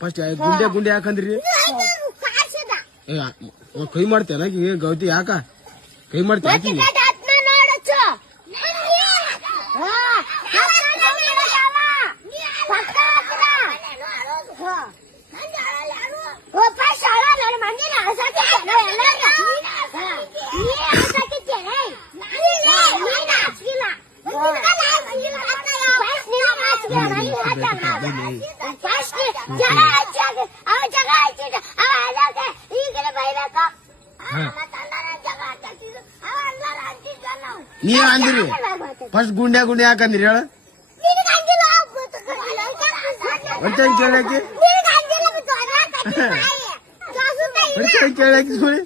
first ಗುಂಡೆ ಗುಂಡೆ ಯಾಕಂದ್ರಿ ಕೈ ಮಾಡ್ತೇನ ಗೌತಿ ಯಾಕ ಕೈ ಮಾಡ್ತೇನೆ ನೀವ್ ಅಂದಿರಿ ಫಸ್ಟ್ ಗುಂಡೆ ಗುಂಡೆ ಯಾಕಂದ್ರಿ ಹೇಳ ಕೇಳಾಕಿ ಕೇಳಾಕಿ ಸುಳಿ